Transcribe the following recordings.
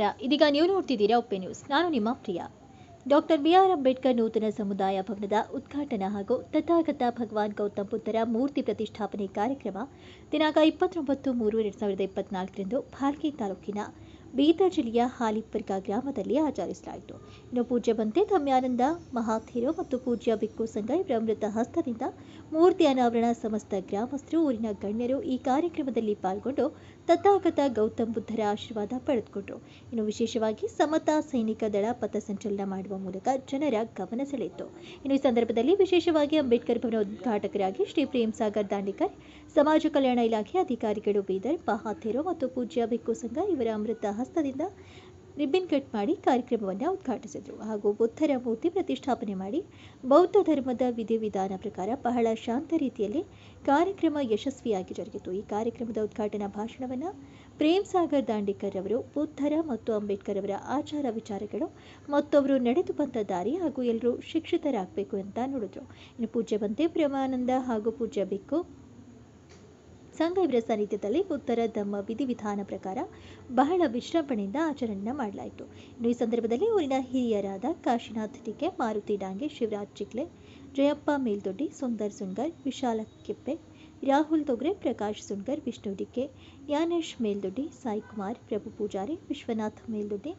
ನಮಸ್ಕಾರ. ಇದೀಗ ನೀವು ನೋಡ್ತಿದ್ದೀರಾ ಉಪ್ಪೆ ನ್ಯೂಸ್. ನಾನು ನಿಮ್ಮ ಪ್ರಿಯ. Doctor B R. ಅಂಬೇಡ್ಕರ್ ನೂತನ ಸಮುದಾಯ ಭವನದ ಉದ್ಘಾಟನಾ ಹಾಗೂ ತಥಾಗತ ಭಗವಾನ್ ಗೌತಮ್ ಬುದ್ಧರ ಮೂರ್ತಿ ಪ್ರತಿಷ್ಠಾಪನೆ ಕಾರ್ಯಕ್ರಮ ದಿನಾಂಕ 29/3/2024 ಭಾಲ್ಕಿ ತಾಲೂಕಿನ ಬೀದರ್ ಜಿಲ್ಲೆಯ ಹಾಲಿಪರ್ಗ ಗ್ರಾಮದಲ್ಲಿ ಆಚರಿಸಲಾಯಿತು. ಇನ್ನು ಪೂಜ್ಯ ಬಂತೆ ಧಮ್ಯಾನಂದ ಮಹಾಥೇರೋ ಮತ್ತು ಪೂಜ್ಯ ಬಿಕ್ಕು ಸಂಘ ಇವರ ಅಮೃತ ಹಸ್ತದಿಂದ ಮೂರ್ತಿ ಅನಾವರಣ ಸಮಸ್ತ ಗ್ರಾಮಸ್ಥರು, ಊರಿನ ಗಣ್ಯರು ಈ ಕಾರ್ಯಕ್ರಮದಲ್ಲಿ ಪಾಲ್ಗೊಂಡು ತಥಾಗತ ಗೌತಮ್ ಬುದ್ಧರ ಆಶೀರ್ವಾದ ಪಡೆದುಕೊಂಡರು. ಇನ್ನು ವಿಶೇಷವಾಗಿ ಸಮತಾ ಸೈನಿಕ ದಳ ಪಥಸಂಚಲನ ಮಾಡುವ ಮೂಲಕ ಜನರ ಗಮನ ಸೆಳೆಯಿತು. ಇನ್ನು ಈ ಸಂದರ್ಭದಲ್ಲಿ ವಿಶೇಷವಾಗಿ ಅಂಬೇಡ್ಕರ್ ಭವನ ಉದ್ಘಾಟಕರಾಗಿ ಶ್ರೀ ಪ್ರೇಮ್ ಸಾಗರ್ ದಾಂಡೇಕರ್, ಸಮಾಜ ಕಲ್ಯಾಣ ಇಲಾಖೆ ಅಧಿಕಾರಿಗಳು ಬೀದರ್ ಮಹಾಥೇರೋ ಮತ್ತು ಪೂಜ್ಯ ಬಿಕ್ಕು ಸಂಘ ಇವರ ಅಮೃತ ಹಸ್ತದಿಂದ ರಿಬ್ಬನ್ ಕಟ್ ಮಾಡಿ ಕಾರ್ಯಕ್ರಮವನ್ನು ಉದ್ಘಾಟಿಸಿದರು. ಹಾಗೂ ಬುದ್ಧರ ಮೂರ್ತಿ ಪ್ರತಿಷ್ಠಾಪನೆ ಮಾಡಿ ಬೌದ್ಧ ಧರ್ಮದ ವಿಧಿವಿಧಾನ ಪ್ರಕಾರ ಬಹಳ ಶಾಂತ ರೀತಿಯಲ್ಲಿ ಕಾರ್ಯಕ್ರಮ ಯಶಸ್ವಿಯಾಗಿ ಜರುಗಿತು. ಈ ಕಾರ್ಯಕ್ರಮದ ಉದ್ಘಾಟನಾ ಭಾಷಣವನ್ನು ಪ್ರೇಮ್ ಸಾಗರ್ ದಾಂಡೇಕರ್ ಅವರು ಬುದ್ಧರ ಮತ್ತು ಅಂಬೇಡ್ಕರ್ ಅವರ ಆಚಾರ ವಿಚಾರಗಳು ಮತ್ತು ಅವರು ನಡೆದು ಬಂದ ದಾರಿ ಹಾಗೂ ಎಲ್ಲರೂ ಶಿಕ್ಷಿತರಾಗಬೇಕು ಅಂತ ನುಡಿದ್ರು. ಇನ್ನು ಪೂಜ್ಯ ಬಂತೆ ಪ್ರೇಮಾನಂದ ಹಾಗೂ ಪೂಜ್ಯ ಬಿಕ್ಕು ಸಂಘ ಇವರ ಸಾನ್ನಿಧ್ಯದಲ್ಲಿ ಬುದ್ಧರ ಧಮ್ಮ ವಿಧಿವಿಧಾನ ಪ್ರಕಾರ ಬಹಳ ವಿಜೃಂಭಣೆಯಿಂದ ಆಚರಣೆ ಮಾಡಲಾಯಿತು. ಇನ್ನು ಈ ಸಂದರ್ಭದಲ್ಲಿ ಊರಿನ ಹಿರಿಯರಾದ ಕಾಶಿನಾಥ್ ಟಿಕೆ, ಮಾರುತಿ ಡಾಂಗೆ, ಶಿವರಾಜ್ ಚಿಕ್ಲೆ, ಜಯಪ್ಪ ಮೇಲ್ದೊಡ್ಡಿ, ಸುಂದರ್ ಸುಂಗರ್, ವಿಶಾಲ ಕೆಪ್ಪೆ, ರಾಹುಲ್ ತೊಗ್ರೆ, ಪ್ರಕಾಶ್ ಸುಂಗರ್, ವಿಷ್ಣು ಡಿಕೆ, ಯಾನೇಶ್ ಮೇಲ್ದೊಡ್ಡಿ, ಸಾಯಿ ಕುಮಾರ್, ಪ್ರಭು ಪೂಜಾರಿ, ವಿಶ್ವನಾಥ್ ಮೇಲ್ದೊಡ್ಡಿ,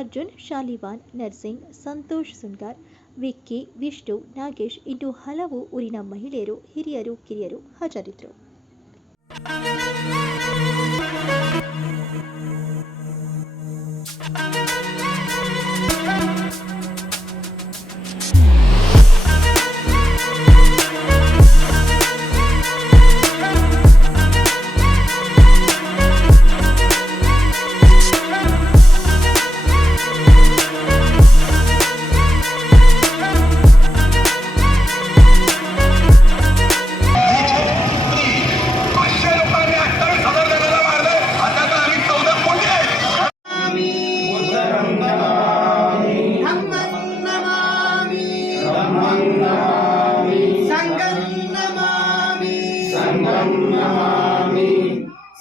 ಅರ್ಜುನ್, ಶಾಲಿವಾನ್, ನರ್ಸಿಂಗ್, ಸಂತೋಷ್ ಸುಂಗಾರ್, ವಿಕ್ಕಿ, ವಿಷ್ಣು, ನಾಗೇಶ್ ಇನ್ನು ಹಲವು ಊರಿನ ಮಹಿಳೆಯರು, ಹಿರಿಯರು, ಕಿರಿಯರು ಹಾಜರಿದ್ದರು.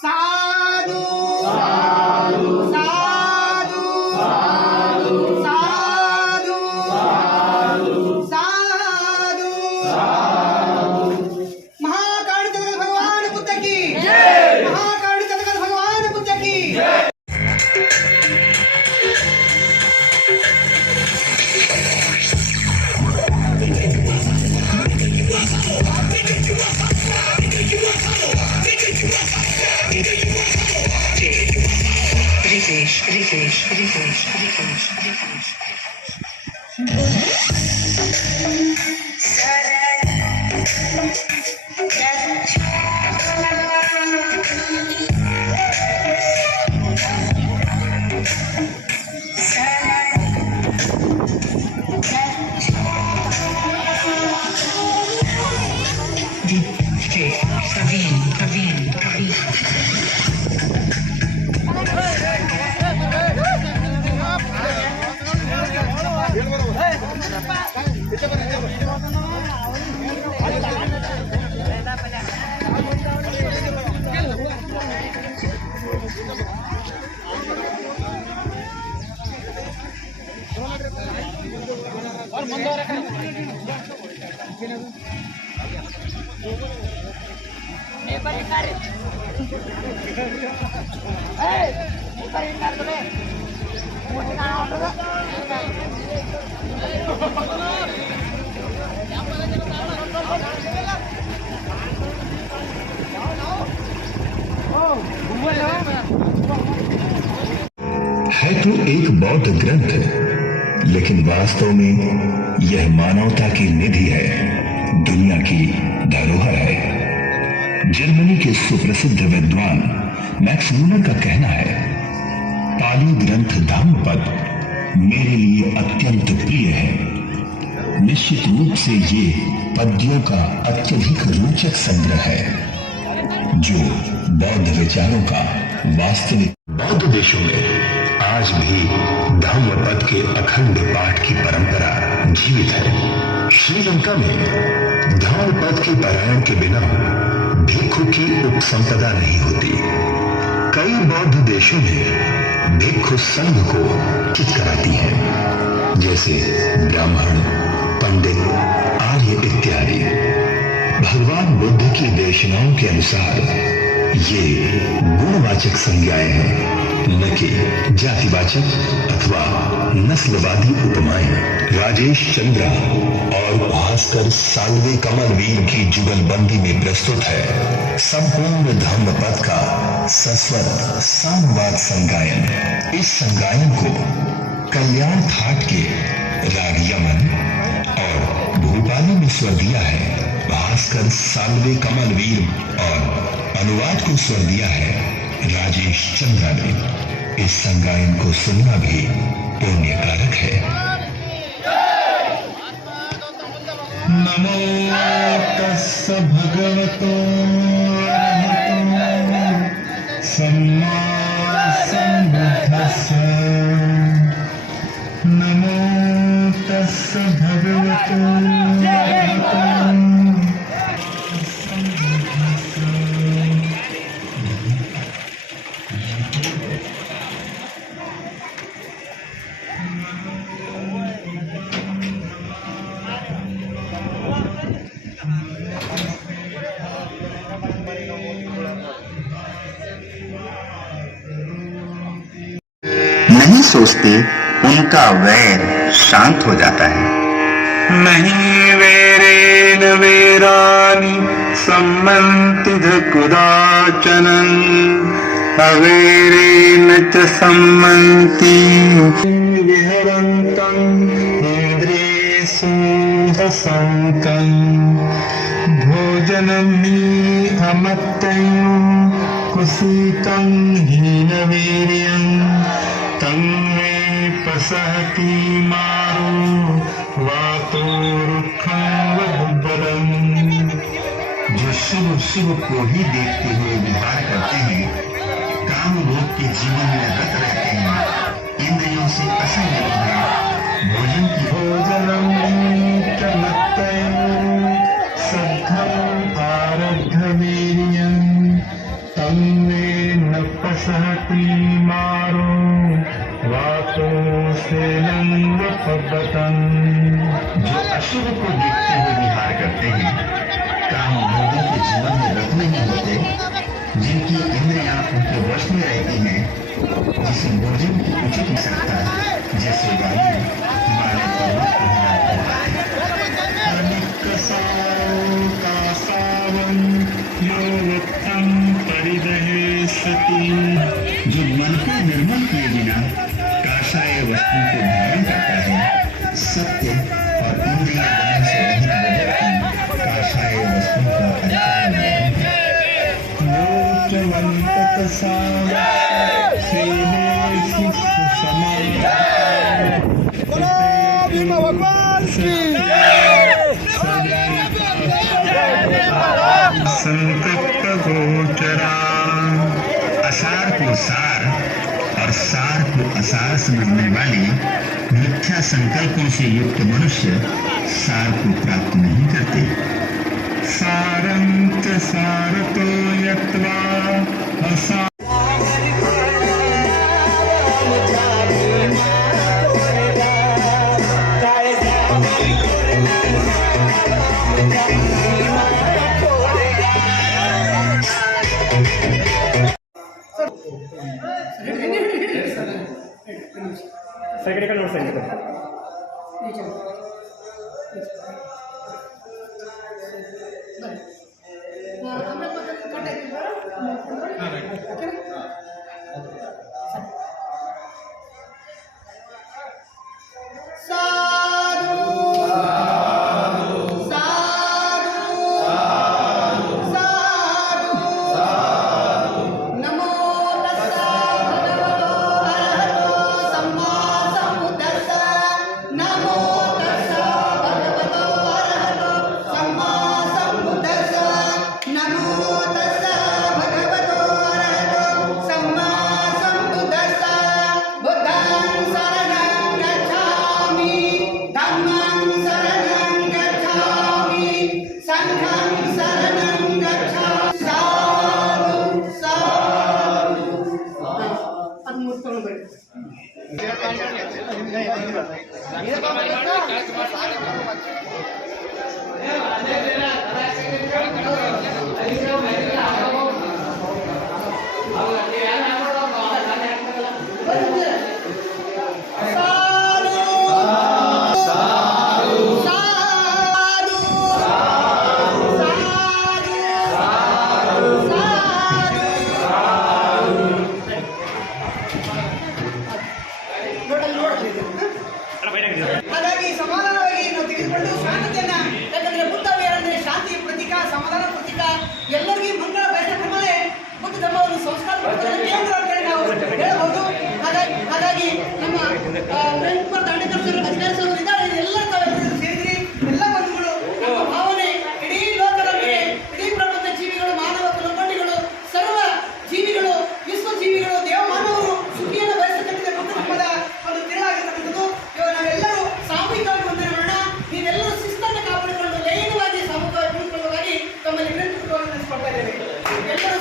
साधु साधु साधु साधु साधु साधु महाकाल जगत भगवान बुद्ध की जय। महाकाल जगत भगवान बुद्ध की जय। है तो एक बौद्ध ग्रंथ, लेकिन वास्तव में यह मानवता की निधि है, दुनिया की धरोहर है। जर्मनी के सुप्रसिद्ध विद्वान मैक्स मूलर का कहना है, पाली ग्रंथ धम्मपद मेरे लिए अत्यंत प्रिय है। निश्चित रूप से ये पद्यों का अत्यधिक रोचक संग्रह है जो बौद्ध विचारों का वास्तविक। बौद्ध देशों में आज भी धम्मपद के अखंड पाठ की परंपरा जीवित है। श्रीलंका में धम्मपद के पारायण के बिना भिक्षु की उपसंपदा नहीं होती। कई बौद्ध देशों में भिक्षु संघ को चित कराती हैं, जैसे ब्राह्मण, पंडित, आर्य इत्यादि। भगवान बुद्ध की देशनाओं के अनुसार ये गुणवाचक संज्ञाएं हैं, न कि जातिवाचक अथवा नस्लवादी उपमाएं। राजेश चंद्रा और भास्कर साल्वे कमलवीर की जुगलबंदी में प्रस्तुत है संपूर्ण धम्म पद का सस्वर सामवाद संगायन। इस संगायन को कल्याण थाट के राग यमन और भूपाली में स्वर दिया है भास्कर साल्वे कमलवीर और अनुवाद को स्वर दिया है राजेश चंद्रा ने। इस संगायन को सुनना भी पुण्य कारक है। नमो तस्स भगवतो अरहतो सम्मा सम्बुद्धस्स। नमो तस्स भगवतो अरहतो नहीं सोचते उनका वैर शांत हो जाता है। नहीं वेरेन वेरानि सम्मन्ति कुदाचन अवेरेन च सम्मन्ति विहरन्तं इन्द्रियेषु रसन्तं भोजनं हि अमत्यं कुसीतं हीनवीर्यं तं मे पसहति मारो वातो रुक्षं वधुबरम्। जो शुभ शुभ को ही देखते हुए विहार करते हैं, काम भोग के जीवन में रत रहते हैं, इंद्रियों से असंग है, भोजन की भोजनं चमत्तयं सद्धं आरब्धवीर्यं तं मे न पसहति मारो वातो सेनं वपतन्। जो अशुभ को देखते हुए विहार करते हैं, काम भोगों के जीवन में रत नहीं होते, जिनकी इंद्रियां उनके वश में रहती हैं, जिसे भोजन की उचित नहीं सकता, जैसे वायु हिमालय पर्वत को हिलाता है। जो मन को निर्मल किए बिना काषाय वस्तु को धारण करता है, सत्य और इंद्रिय दमन से रहित व्यक्ति काषाय वस्तु का अधिकार नहीं है। संतप्त गोचरा। असार को सार और सार को असार समझने वाले मिथ्या संकल्पों से युक्त मनुष्य सार को प्राप्त नहीं करते। सारंत सारतो यत्वा असार सेकंड का नोट सेकंड नमो तस्सा ಹಾಗಾಗಿ ಸಮಾಧಾನವಾಗಿ ನಾವು ತೆಗೆದುಕೊಂಡು ಶಾಂತತೆಯನ್ನ, ಯಾಕಂದ್ರೆ ಬುದ್ಧ ಏನಂದ್ರೆ ಶಾಂತಿಯ ಪ್ರತೀಕ, ಸಮಾಧಾನ ಪ್ರತೀಕ, ಎಲ್ಲರಿಗೂ ಮಂಗಳ ಬಯಸಕ್ಕೆ ಮೇಲೆ ಬುದ್ಧ ಧರ್ಮವನ್ನು ಸಂಸ್ಕಾರ ಕೇಂದ್ರ ಅಂತೇಳಿ ನಾವು ಹೇಳಬಹುದು. ಹಾಗಾಗಿ ನಮ್ಮ ದಾಂಡೇಕರ್ ಸರ್, ಅಧಿಕಾರಿ ಸರ್ ಇದ್ದಾರೆ, ಎಲ್ಲ ತಾವೆಲ್ಲರೂ ಸೇರಿದ್ರಿ. ಎಲ್ಲ ಬಂಧುಗಳು, ನಮ್ಮ ಭಾವನೆ ಇಡೀ ಲೋಕದ ಮೇಲೆ, ಇಡೀ ಪ್ರಪಂಚ ಜೀವಿಗಳು, ಮಾನವ ಕುಲಪಂಡಿಗಳು, ಸರ್ವ ಜೀವಿಗಳು, ವಿಶ್ವ ಜೀವಿಗಳು, ದೇವ ಮಾನವರು ಸುಖಿಯನ್ನು ಬಯಸತಕ್ಕಂಥ ಬುದ್ಧ ಧರ್ಮದ ಒಂದು ತಿರುಳಾಗಿರ್ತಕ್ಕಂಥದ್ದು. ಇವಾಗ ನಾವೆಲ್ಲರೂ ಸಾಮೂಹಿಕವಾಗಿ ವಂದನೆ ಮಾಡೋಣ. ನೀವೆಲ್ಲರೂ ಶಿಸ್ತನ್ನು ಕಾಪಾಡಿಕೊಂಡು ಲೈನವಾಗಿ ಸಾಮೂಹಿಕವಾಗಿ ಕುಳಿತುಕೊಳ್ಳುವುದಾಗಿ ತಮ್ಮಲ್ಲಿ ವಿನಂತಿಪೂರ್ವಕವಾಗಿ ನಡೆಸಿಕೊಡ್ತಾ ಇದ್ದೇವೆ. ಎಲ್ಲರೂ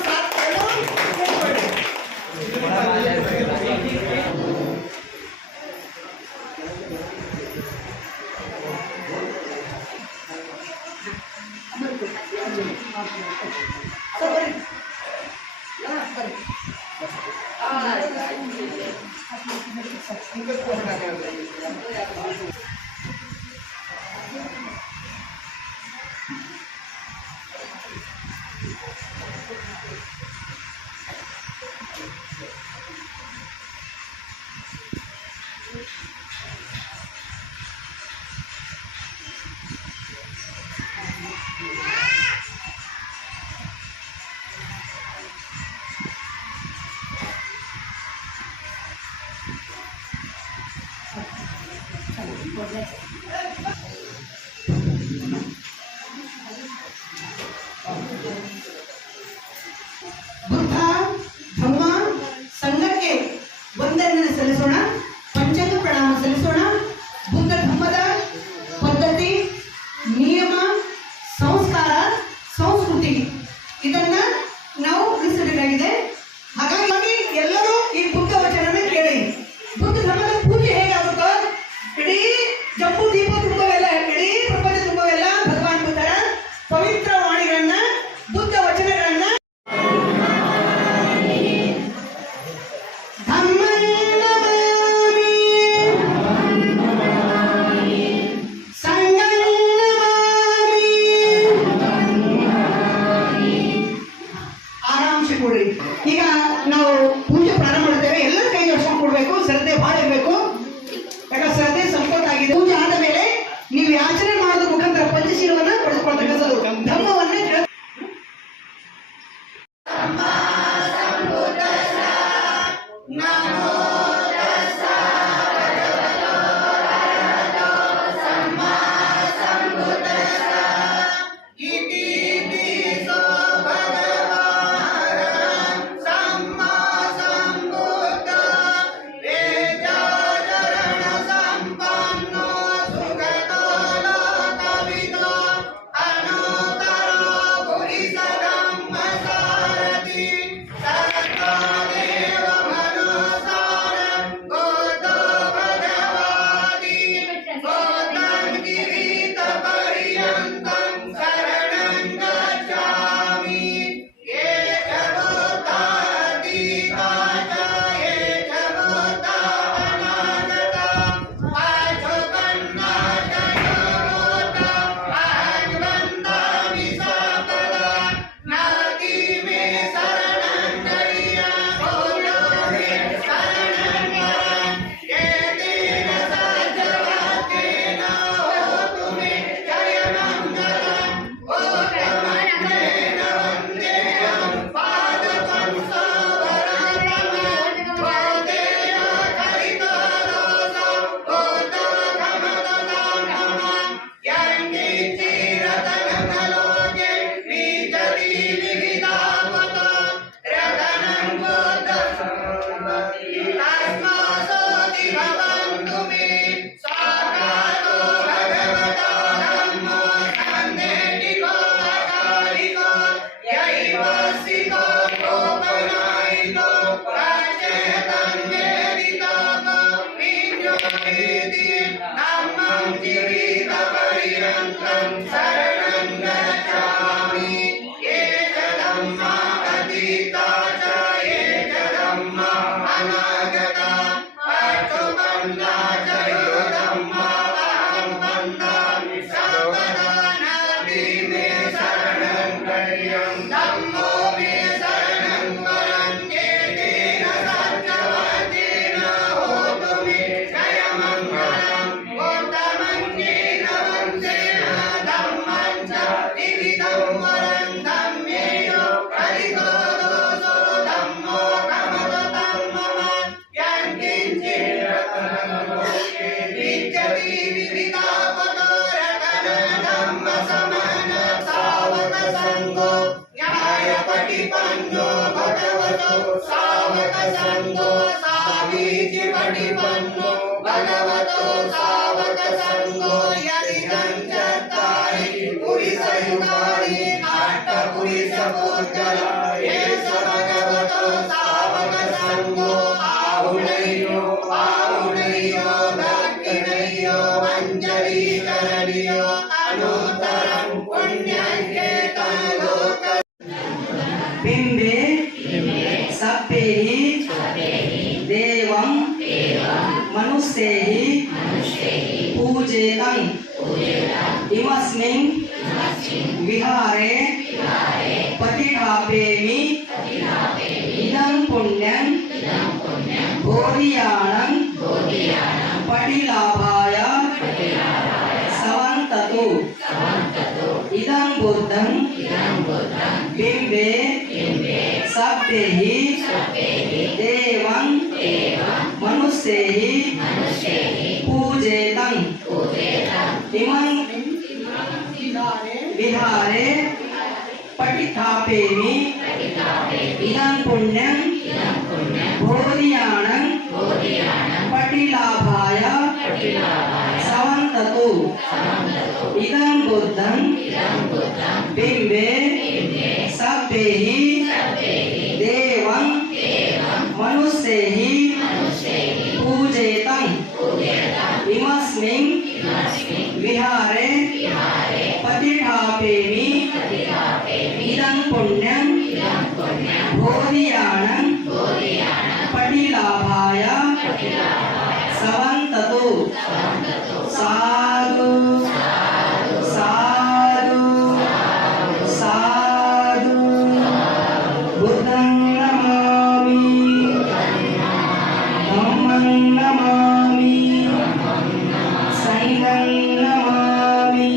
भगवतो सावक संगो यदि जंचताई पुरी संगारी नाट पुरी सपोचर ये भगवतो सावक संगो आहुनैयो भक्ति नैयो अंजलि करणियो अनुत्तरं पुण्यंके तलोक बिंबे सप्पेहि देवं मनुष्यैहि पूजेतं इमस्मिन् विहारे प्रतिष्ठापयामि इदं पुण्यं बोधियानं पटिलाभाय सवन्ततु इदं बुद्धं बिम्बे सप्तेहि देवं मनुष्यैहि पूजेतं इमं विहारे पटिस्थापयामि इदं पुण्यं बोधियानं पटिलाभाय सवन्ततु इदं बुद्धं बिम्बे सप्तेहि देवं मनुष्यैहि पूजेतं इमस्मिन् विहारे प्रतिष्ठापयामि इदं पुण्यं बोधियानं पटिलाभाय सवन्ततु साधु साधु साधु बुद्धं नमामि धम्मं नमामि संघं नमामि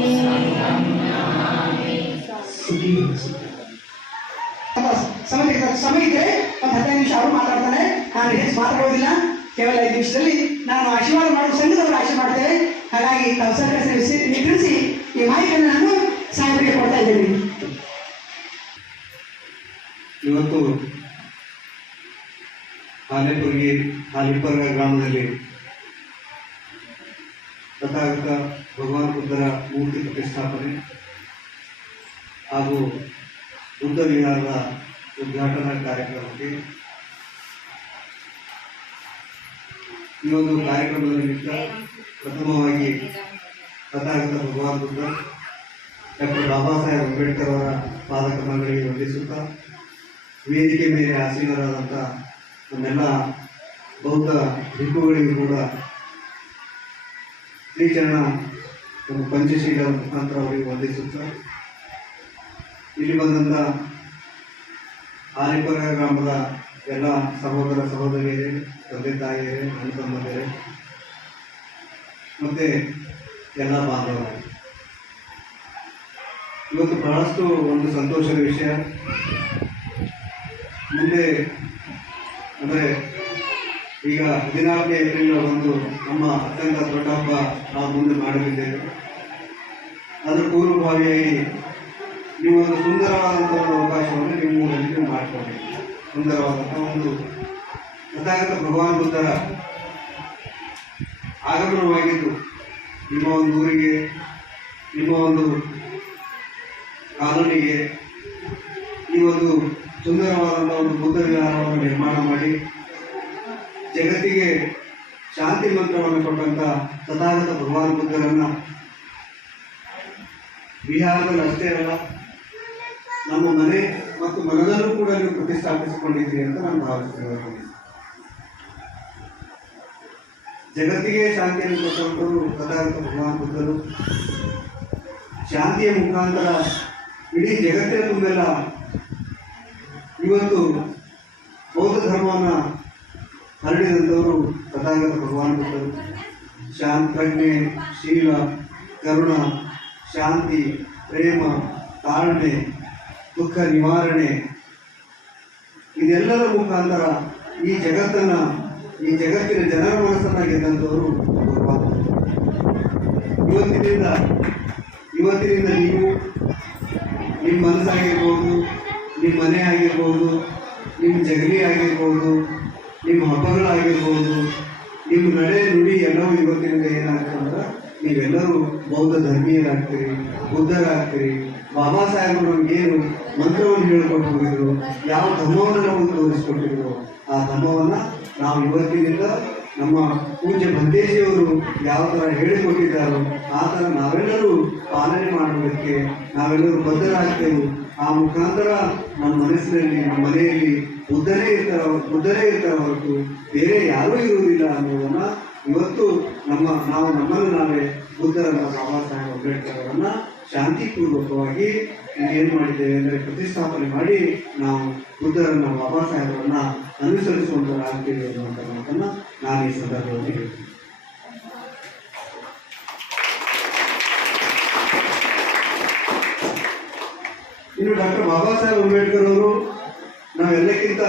ಸಮಯ ಇದೆ ಒಂದು 15 ನಿಮಿಷ ಅವರು ಮಾತಾಡ್ತಾರೆ. ನಾನು ಹೆಚ್ಚು ಮಾತಾಡೋದಿಲ್ಲ, ಕೇವಲ 5 ನಿಮಿಷದಲ್ಲಿ ನಾನು ಆಶೀರ್ವಾದ ಮಾಡುವ ಸಂಘದವರು ಆಶೀರ್ವಾದ ಮಾಡ್ತೇವೆ. ಹಾಗಾಗಿ ತಾವು ಸಹಕರಿಸಿ ನಿಗ್ರಹಿಸಿ ಈ ಮಾಹಿತಿಯನ್ನು ನಾನು ಸಾಹೇಬರಿಗೆ ಕೊಡ್ತಾ ಇದ್ದೇನೆ. ಇವತ್ತು ಹಾಲಿಪರ್ಗ ಗ್ರಾಮದಲ್ಲಿ ತಥಾಗತ ಭಗವಾನ್ ಬುದ್ಧರ ಮೂರ್ತಿ ಪ್ರತಿಷ್ಠಾಪನೆ ಹಾಗೂ ಬುದ್ಧ ವಿಹಾರದ ಉದ್ಘಾಟನಾ ಕಾರ್ಯಕ್ರಮಕ್ಕೆ ಈ ಒಂದು ಕಾರ್ಯಕ್ರಮದ ನಿಮಿತ್ತ ಪ್ರಥಮವಾಗಿ ತಥಾಗತ ಭಗವಾನ್ ಬುದ್ಧ ಡಾಕ್ಟರ್ ಬಾಬಾ ಸಾಹೇಬ್ ಅಂಬೇಡ್ಕರ್ ಅವರ ಪಾದಕಮಲಗಳಿಗೆ ವಂದಿಸುತ್ತಾ ವೇದಿಕೆ ಮೇಲೆ ಆಸೀನರಾದಂಥ ನಮ್ಮೆಲ್ಲ ಬೌದ್ಧ ಭಿಕ್ಕುಗಳಿಗೂ ಕೂಡ ಶ್ರೀಚರಣ ಒಂದು ಪಂಚಶೀಲ ಮುಖಾಂತರ ಅವರಿಗೆ ವಂದಿಸುತ್ತಾ ಇಲ್ಲಿ ಬಂದಂಥ ಹಾಲಿಪರ ಗ್ರಾಮದ ಎಲ್ಲ ಸಹೋದರ ಸಹೋದರಿಯರೇ, ತಂದೆ ತಾಯಿಯರೇ, ಅಣ್ಣ ತಮ್ಮಂದಿರೇ ಮತ್ತು ಎಲ್ಲ ಬಾಂಧವರೇ, ಇವತ್ತು ಬಹಳಷ್ಟು ಒಂದು ಸಂತೋಷದ ವಿಷಯ. ಮುಂದೆ ಅಂದರೆ ಈಗ 14ನೇ ಏಪ್ರಿಲ್ ಒಂದು ನಮ್ಮ ಅತ್ಯಂತ ದೊಡ್ಡ ಹಬ್ಬ ನಾವು ಮುಂದೆ ಮಾಡಲಿದ್ದೇವೆ. ಅದರ ಪೂರ್ವಭಾವಿಯಾಗಿ ನೀವು ಒಂದು ಸುಂದರವಾದಂಥ ಒಂದು ಅವಕಾಶವನ್ನು ನೀವು ಊರಲ್ಲಿ ಮಾಡಿಕೊಳ್ಳಿ. ಸುಂದರವಾದಂಥ ಒಂದು ತಥಾಗತ ಭಗವಾನ್ ಬುದ್ಧರ ಆಗಮನವಾಗಿದ್ದು ನಿಮ್ಮ ಒಂದು ಊರಿಗೆ, ನಿಮ್ಮ ಒಂದು ಕಾಲೋನಿಗೆ ಈ ಒಂದು ಸುಂದರವಾದಂಥ ಒಂದು ಬುದ್ಧ ವಿಹಾರವನ್ನು ನಿರ್ಮಾಣ ಮಾಡಿ ಜಗತ್ತಿಗೆ ಶಾಂತಿ ಮಂತ್ರವನ್ನು ಕೊಟ್ಟಂಥ ತಥಾಗತ ಭಗವಾನ್ ಬುದ್ಧರನ್ನು ಬಿಹಾರದಲ್ಲಿ ಅಷ್ಟೇ ಅಲ್ಲ, ನಮ್ಮ ಮನೆ ಮತ್ತು ಮನದಲ್ಲೂ ಕೂಡ ನೀವು ಪ್ರತಿಷ್ಠಾಪಿಸಿಕೊಂಡಿದ್ದೀರಿ ಅಂತ ನಾನು ಭಾವಿಸ್ತೀನಿ. ಜಗತ್ತಿಗೆ ಶಾಂತಿಯನ್ನು ಕೊಟ್ಟವರು ತಥಾಗತ ಭಗವಾನ್ ಬುದ್ಧರು. ಶಾಂತಿಯ ಮುಖಾಂತರ ಇಡೀ ಜಗತ್ತಿನ ತುಂಬೆಲ್ಲ ಇವತ್ತು ಬೌದ್ಧ ಧರ್ಮವನ್ನು ಹರಡಿದಂಥವರು ತಥಾಗತ ಭಗವಾನ್ ಬುದ್ಧರು. ಪ್ರಜ್ಞೆ, ಶೀಲ, ಕರುಣ, ಶಾಂತಿ, ಪ್ರೇಮ, ತಾಳ್ಮೆ, ದುಃಖ ನಿವಾರಣೆ, ಇದೆಲ್ಲರ ಮುಖಾಂತರ ಈ ಜಗತ್ತನ್ನು, ಈ ಜಗತ್ತಿನ ಜನರ ಮನಸ್ಸನ್ನು ಗೆದ್ದಂಥವರು ಭಗವಾನ್ ಬುದ್ಧರು. ಇವತ್ತಿನಿಂದ ನೀವು ನಿಮ್ಮ ಮನಸ್ಸಾಗಿರ್ಬೋದು, ನಿಮ್ಮ ಮನೆ ಆಗಿರ್ಬೋದು, ನಿಮ್ಮ ಜಗಲಿ ಆಗಿರ್ಬೋದು, ನಿಮ್ಮ ಹಬ್ಬಗಳಾಗಿರ್ಬೋದು, ನಿಮ್ಮ ನಡೆ ನುಡಿ ಎಲ್ಲವೂ ಇವತ್ತಿನಿಂದ ಏನಾಗ್ತದೆ ಅಂದ್ರೆ ನೀವೆಲ್ಲರೂ ಬೌದ್ಧ ಧರ್ಮೀಯರಾಗ್ತೀರಿ, ಬುದ್ಧರಾಗ್ತೀರಿ. ಬಾಬಾ ಸಾಹೇಬರು ನಮಗೇನು ಮಂತ್ರವನ್ನು ಹೇಳಿಕೊಟ್ಟು ಹೋಗಿದ್ರು, ಯಾವ ಧರ್ಮವನ್ನು ನಮಗೆ ತೋರಿಸ್ಕೊಟ್ಟಿದ್ರು, ಆ ಧರ್ಮವನ್ನು ನಾವು ಇವತ್ತಿನಿಂದ ನಮ್ಮ ಪೂಜ್ಯ ಭಂತೇಜಿಯವರು ಯಾವ ಥರ ಹೇಳಿಕೊಟ್ಟಿದ್ದಾರೋ ಆ ಥರ ನಾವೆಲ್ಲರೂ ಪಾಲನೆ ಮಾಡೋದಕ್ಕೆ ನಾವೆಲ್ಲರೂ ಬದ್ಧರಾಗ್ತೇವೆ. ಆ ಮುಖಾಂತರ ನಮ್ಮ ಮನಸ್ಸಿನಲ್ಲಿ, ನಮ್ಮ ಮನೆಯಲ್ಲಿ ಬುದ್ಧರೇ ಇರ್ತಾರೆ ಹೊರತು ಬೇರೆ ಯಾರೂ ಇರುವುದಿಲ್ಲ ಅನ್ನೋದನ್ನು ಇವತ್ತು ನಾವು ನಮ್ಮನ್ನು ನಾವೇ ಬುದ್ಧರನ್ನ, ಬಾಬಾ ಸಾಹೇಬ್ ಅಂಬೇಡ್ಕರ್ ಅವರನ್ನು ಶಾಂತಿಪೂರ್ವಕವಾಗಿ ಏನು ಮಾಡಿದ್ದೇವೆ ಅಂದರೆ ಪ್ರತಿಷ್ಠಾಪನೆ ಮಾಡಿ ನಾವು ಬುದ್ಧರನ್ನ, ಬಾಬಾ ಸಾಹೇಬರನ್ನ ಅನುಸರಿಸುವಂತರಾಗ್ತೀವಿ ಅನ್ನುವಂಥ ಮಾತನ್ನು ನಾನು ಈ ಸಂದರ್ಭದಲ್ಲಿ ಹೇಳ್ತೀನಿ. ಇನ್ನು ಡಾಕ್ಟರ್ ಬಾಬಾ ಸಾಹೇಬ್ ಅಂಬೇಡ್ಕರ್ ಅವರು ನಾವೆಲ್ಲಕ್ಕಿಂತ